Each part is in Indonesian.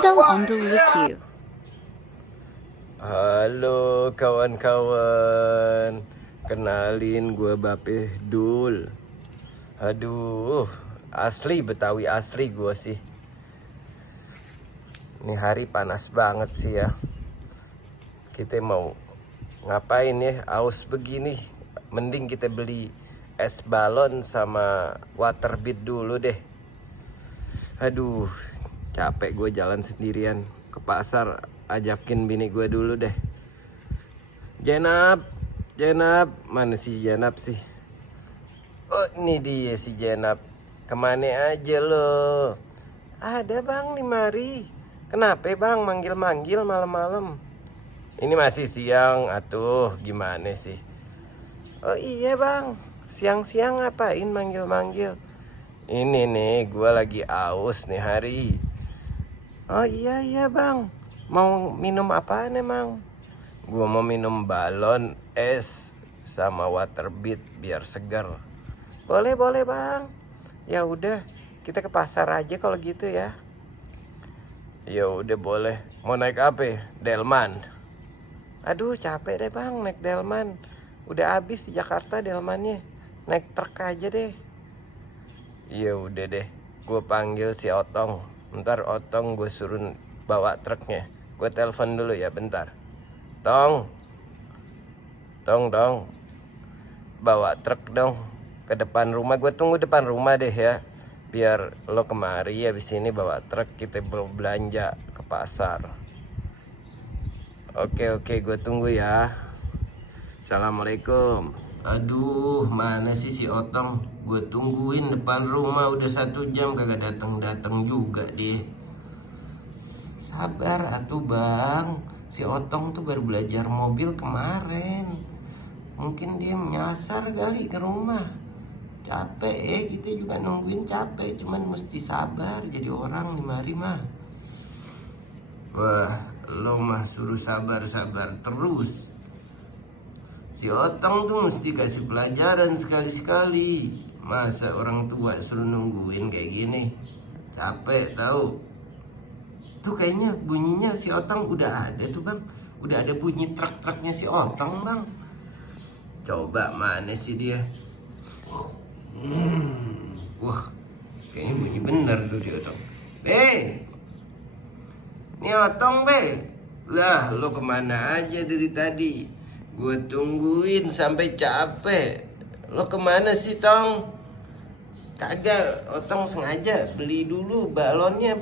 Handle on the queue. Halo kawan-kawan, kenalin gue Bape Dul. Aduh, asli Betawi asli gue sih. Ini hari panas banget sih ya. Kita mau ngapain ya, aus begini. Mending kita beli es balon sama waterbit dulu deh. Aduh, capek gue jalan sendirian ke pasar. Ajakin bini gue dulu deh. Jenab, mana si Jenab sih? Oh, ini dia si Jenab. Kemana aja lo? Ada bang nih mari. Kenapa bang manggil-manggil malam-malam? Ini masih siang, atuh gimana sih? Oh iya bang, siang-siang ngapain manggil-manggil? Ini nih, gue lagi aus nih hari. Oh iya bang. Mau minum apaan emang? Gua mau minum balon es sama waterbit biar segar. Boleh bang. Ya udah, kita ke pasar aja kalau gitu ya. Ya udah boleh. Mau naik apa? Delman. Aduh capek deh bang naik Delman. Udah habis di Jakarta Delmannya. Naik truk aja deh. Ya udah deh. Gue panggil si Otong. Ntar Otong gue suruh bawa truknya. Gue telepon dulu ya bentar. Tong. Bawa truk dong ke depan rumah. Gue tunggu depan rumah deh ya. Biar lo kemari habis ini bawa truk, kita belanja ke pasar. Oke, gue tunggu ya. Assalamualaikum. Aduh, mana sih si Otong? Gue tungguin depan rumah udah 1 jam kagak datang juga deh. Sabar atuh bang, si Otong tuh baru belajar mobil kemarin. Mungkin dia menyasar kali ke rumah. Capek kita juga nungguin capek. Cuman mesti sabar jadi orang di mari mah. Wah, lo mah suruh sabar terus. Si Otong tuh mesti kasih pelajaran sekali-sekali. Masa orang tua suruh nungguin kayak gini? Capek tahu. Tuh kayaknya bunyinya si Otong udah ada tuh bang. Udah ada bunyi truk-truknya si Otong bang. Coba mana sih dia? Wah, kayaknya bunyi bener tuh si Otong. Ini Otong Lah lo kemana aja dari tadi? Gue tungguin sampai capek. Lo kemana sih Tong? Kagak, Otong sengaja beli dulu balonnya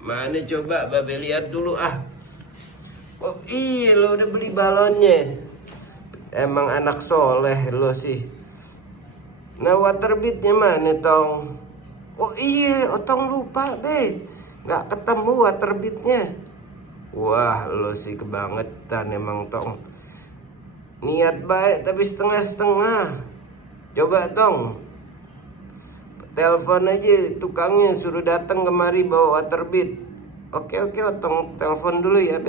Mana coba Babe lihat dulu ah. Oh iya lo udah beli balonnya. Emang anak soleh lo sih. Nah waterbitnya mana Tong? Oh iya Otong lupa Gak ketemu waterbitnya. Wah lo sih kebangetan emang Tong. Niat baik tapi setengah-setengah. Coba Tong, telepon aja tukangnya suruh datang kemari bawa waterbit. Oke Otong telepon dulu ya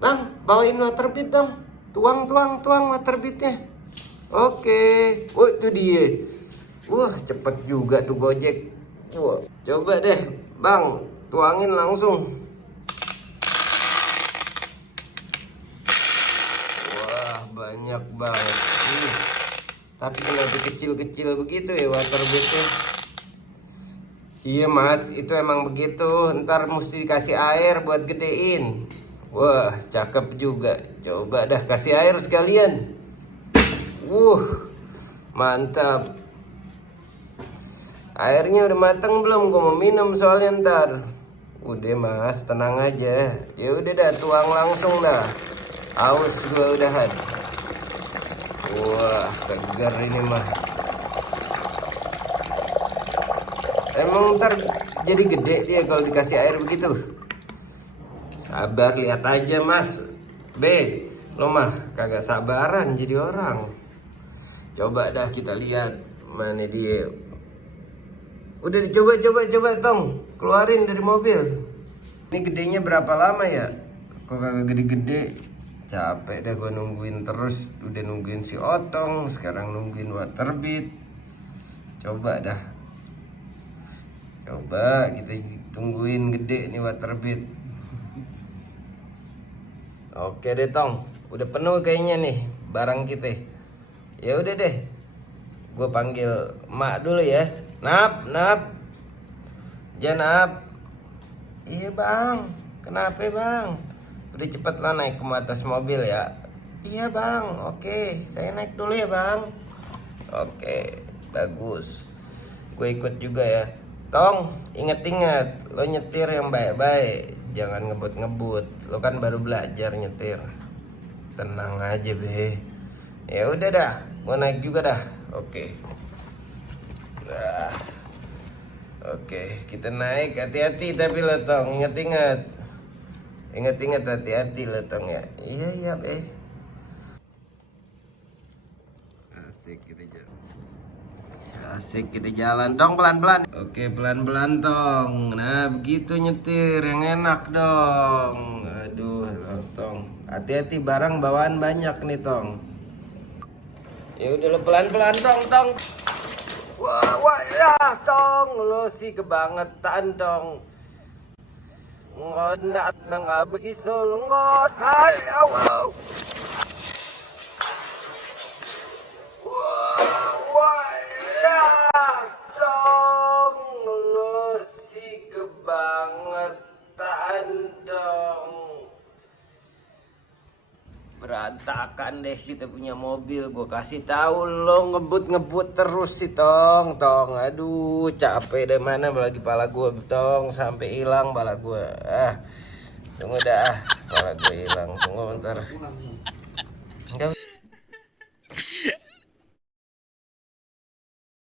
Bang, bawain waterbit dong. Tuang waterbitnya. Oke. Oh itu dia. Wah cepet juga tuh Gojek. Wah, coba deh Bang, tuangin langsung. Wah banyak banget sih. Tapi kenapa kecil-kecil begitu ya waterbitnya? Iya mas, itu emang begitu. Ntar mesti kasih air buat gedein. Wah, cakep juga. Coba dah kasih air sekalian. Mantap. Airnya udah matang belum? Gue mau minum soalnya ntar. Udah mas, tenang aja. Ya udah dah, tuang langsung dah. Aus gue udahan. Wah, segar ini mah. Emang ntar jadi gede dia kalau dikasih air begitu. Sabar lihat aja mas. Lo mah kagak sabaran jadi orang. Coba dah kita lihat mana dia. Udah coba Tong, keluarin dari mobil. Ini gedenya berapa lama ya? Kok kagak gede-gede? Capek dah gue nungguin terus. Udah nungguin si Otong, sekarang nungguin waterbit. Coba dah. Coba kita tungguin gede nih waterbit. Oke deh Tong, udah penuh kayaknya nih barang kita. Ya udah deh, gue panggil emak dulu ya. Nap, Janap. Iya bang, kenapa bang? Udah cepet lah naik ke atas mobil ya. Iya bang, oke, saya naik dulu ya bang. Oke, bagus. Gue ikut juga ya. Tong, inget-inget, lo nyetir yang baik-baik, jangan ngebut-ngebut. Lo kan baru belajar nyetir. Tenang aja be. Ya udah dah, gue naik juga dah. Oke. Nah, oke, kita naik. Hati-hati tapi lo Tong, inget-inget. Ingat-ingat hati-hati lo Tong ya. Iya be. Asik kita jalan. Asik kita jalan dong pelan-pelan. Oke pelan-pelan Tong. Nah begitu nyetir yang enak dong. Aduh Tong. Hati-hati barang bawaan banyak nih Tong. Ya udah lo pelan-pelan Tong. Wah ya Tong. Lo sih kebangetan Tong. Ngot nang abisul ngot. Hai wow. Berantakan deh kita punya mobil. Gue kasih tahu lo ngebut terus sih Tong. Aduh capek deh, mana lagi pala gue Tong, sampai hilang pala gue. Tunggu dah, pala gue hilang. Tunggu bentar. Enggak.